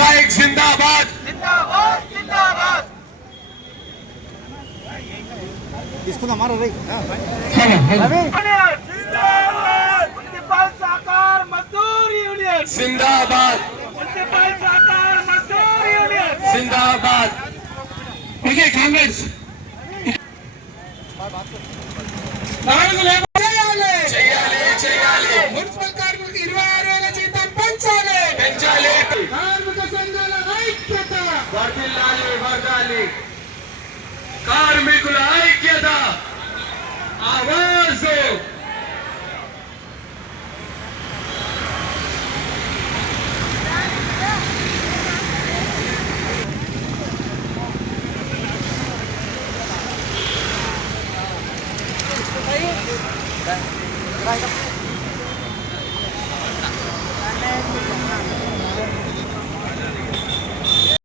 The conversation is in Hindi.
व्यावसायिक जिंदाबाद। इसको ना मारो भाई मजदूर यूनियन। जिंदाबाद। मजदूर यूनियन। जिंदाबाद। ठीक है कांग्रेस। đây đây